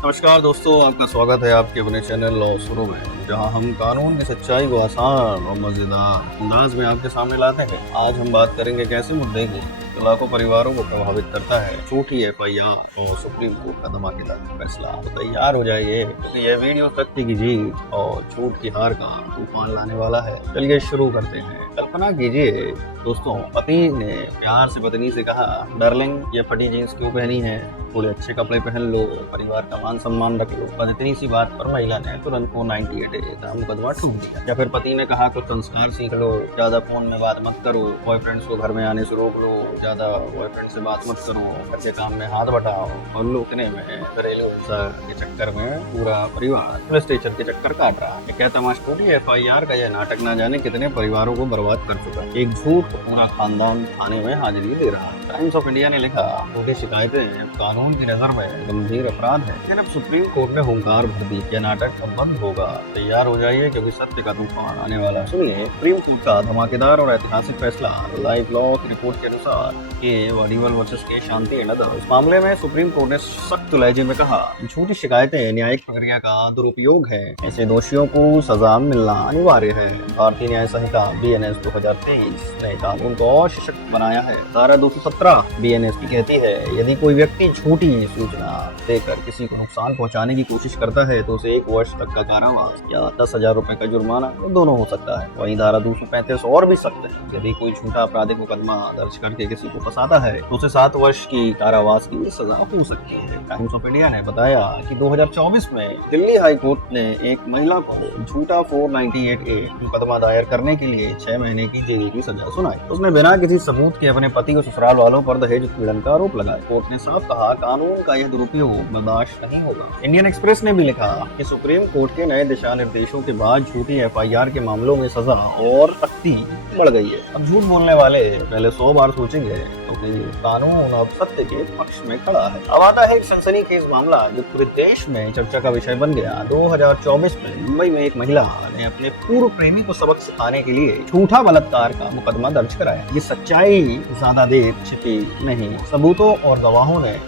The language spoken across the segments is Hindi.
नमस्कार दोस्तों, आपका स्वागत है आपके अपने चैनल लॉ शुरू में, जहां हम कानून की सच्चाई को आसान और मजेदार अंदाज में आपके सामने लाते हैं। आज हम बात करेंगे एक ऐसे मुद्दे की जो लाखों परिवारों को प्रभावित करता है, झूठी एफआईआर और सुप्रीम कोर्ट का धमाकेदार फैसला। तो तैयार हो जाइए क्योंकि यह वीडियो सत्य की जीत और झूठ की हार का तूफान लाने वाला है। चलिए शुरू करते हैं। कल्पना कीजिए दोस्तों, पति ने प्यार से पत्नी से कहा, डार्लिंग ये फटी जींस क्यों पहनी है, थोड़े अच्छे कपड़े पहन लो, परिवार का मान सम्मान रख लो। बस इतनी सी बात पर महिला ने तुरंत 498 का मुकदमा ठोक दिया। या फिर पति ने कहा कुछ संस्कार सीख लो, ज्यादा फोन में बात मत करो, बॉयफ्रेंड्स को घर में आने से रोक लो, ज्यादा बॉयफ्रेंड से बात मत करो, घर के काम में हाथ बटाओ। और लुटने में घरेलू हिंसा के चक्कर में पूरा परिवार पुलिस स्टेशन के चक्कर काट रहा है। क्या तमाशा एफआईआर का यह नाटक ना जाने कितने परिवारों को बर्बाद कर चुका है। एक झूठ पूरा खानदान थाने में हाजिरी दे रहा है। टाइम्स ऑफ इंडिया ने लिखा, झूठी शिकायतें कानून की नजर में गंभीर अपराध है, लेकिन अब सुप्रीम कोर्ट ने हुंकार भर दी। यह नाटक अब बंद होगा। तैयार हो जाइए क्योंकि सत्य का तूफान आने वाला। सुनिए सुप्रीम कोर्ट का धमाकेदार और ऐतिहासिक फैसला। लाइव लॉ की रिपोर्ट के अनुसार के वडीवल वर्सेस के शांति एंड अदर्स। इस मामले में सुप्रीम कोर्ट ने सख्त लहजे में कहा, झूठी शिकायतें न्यायिक प्रक्रिया का दुरुपयोग है, ऐसे दोषियों को सजा मिलना अनिवार्य है। भारतीय न्याय संहिता BNS 2023 ने कानून को और सशक्त बनाया है। धारा 217 BNS की कहती है, यदि कोई व्यक्ति झूठी सूचना देकर किसी को नुकसान पहुंचाने की कोशिश करता है तो उसे 1 वर्ष तक का कारावास या 10,000 रुपए का जुर्माना दोनों हो सकता है। वहीं धारा 235 और भी सख्त है। यदि कोई झूठा आपराधिक मुकदमा दर्ज करके किसी को फंसाता है तो उसे 7 वर्ष की कारावास की सजा हो सकती है। टाइम्स ऑफ इंडिया ने बताया कि 2024 में दिल्ली हाई कोर्ट ने एक महिला को झूठा 498A मुकदमा दायर करने के लिए 6 महीने की जेल की सजा सुनाई। उसने बिना किसी सबूत के अपने पति को ससुराल वालों पर दहेज उत्पीड़न का आरोप लगाया। कोर्ट ने साफ कहा, कानून का यह दुरुपयोग बर्दाश्त नहीं होगा। इंडियन एक्सप्रेस ने भी लिखा कि सुप्रीम कोर्ट के नए दिशा निर्देशों के बाद झूठी एफआईआर के मामलों में सजा और सख्ती बढ़ गई है। अब झूठ बोलने वाले पहले 100 बार सोचेंगे क्योंकि कानून अब सत्य के पक्ष में खड़ा है। अब आता है एक सनसनीखेज मामला जो पूरे देश में चर्चा का विषय बन गया। 2024 में मुंबई में एक महिला ने अपने पूर्व प्रेमी को सबक सिखाने के लिए झूठा बलात्कार का मुकदमा दर्ज कराया। ये सच्चाई ज्यादा देर छिपी नहीं, सबूतों और गवाहों ने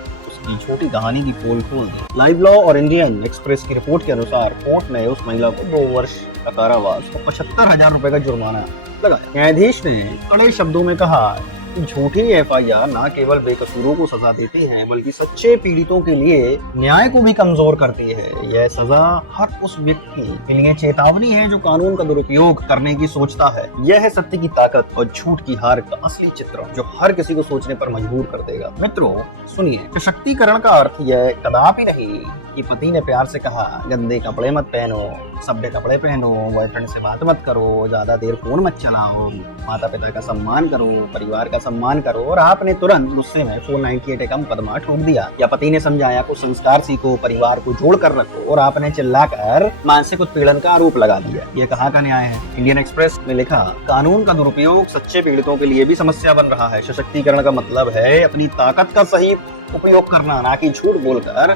की छोटी कहानी की पोल खोल दी। लाइव लॉ और इंडियन एक्सप्रेस की रिपोर्ट के अनुसार कोर्ट ने उस महिला को 2 वर्ष का कारावास और 75,000 रुपए का जुर्माना लगाया। न्यायाधीश ने कड़े शब्दों में कहा, झूठी एफआईआर न केवल बेकसूरों को सजा देती है बल्कि सच्चे पीड़ितों के लिए न्याय को भी कमजोर करती है। यह सजा हर उस व्यक्ति के लिए चेतावनी है जो कानून का दुरुपयोग करने की सोचता है। यह है सत्य की ताकत और झूठ की हार का असली चित्र जो हर किसी को सोचने पर मजबूर कर देगा। मित्रों सुनिए, सशक्तिकरण का अर्थ यह कदापि नहीं कि पति ने प्यार से कहा, गंदे कपड़े मत पहनो, सभ्य कपड़े पहनो, बॉयफ्रेंड से बात मत करो, ज्यादा देर फोन मत चलाओ, माता पिता का सम्मान करो, परिवार का सम्मान करो, और आपने तुरंत गुस्से में 498 का मुकदमा ठोक दिया। या पति ने समझाया कुछ संस्कार सीखो, परिवार को जोड़ कर रखो, और आपने चिल्लाकर मानसिक उत्पीड़न का आरोप लगा दिया। यह कहाँ का न्याय है। इंडियन एक्सप्रेस ने लिखा, कानून का दुरुपयोग सच्चे पीड़ितों के लिए भी समस्या बन रहा है। सशक्तिकरण का मतलब है अपनी ताकत का सही उपयोग करना, ना कि झूठ बोलकर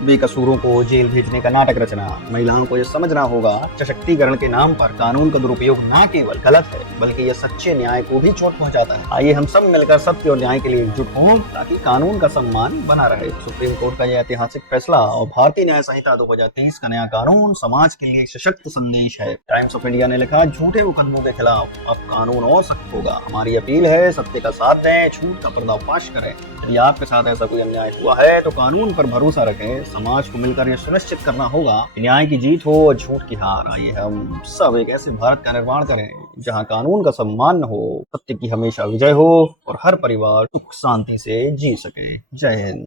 बेकसूरों को जेल भेजने का नाटक रचना। महिलाओं को यह समझना होगा, सशक्तिकरण के नाम पर कानून का दुरुपयोग न केवल गलत है बल्कि यह सच्चे न्याय को भी चोट पहुंचाता है। आइए हम सब मिलकर सत्य और न्याय के लिए एकजुट हों ताकि कानून का सम्मान बना रहे। सुप्रीम कोर्ट का यह ऐतिहासिक फैसला और भारतीय न्याय संहिता 2023 का नया कानून समाज के लिए एक सशक्त संदेश है। टाइम्स ऑफ इंडिया ने लिखा, झूठे मुकदमों के खिलाफ अब कानून और सख्त होगा। हमारी अपील है, सत्य का साथ दें, झूठ का पर्दाफाश करें। यदि आपके साथ ऐसा कोई अन्याय हुआ है तो कानून पर भरोसा रखें। समाज को मिलकर यह सुनिश्चित करना होगा कि न्याय की जीत हो और झूठ की हार। आइए हम सब एक ऐसे भारत का निर्माण करें जहां कानून का सम्मान हो, सत्य की हमेशा विजय हो और हर परिवार सुख शांति से जी सके। जय हिंद।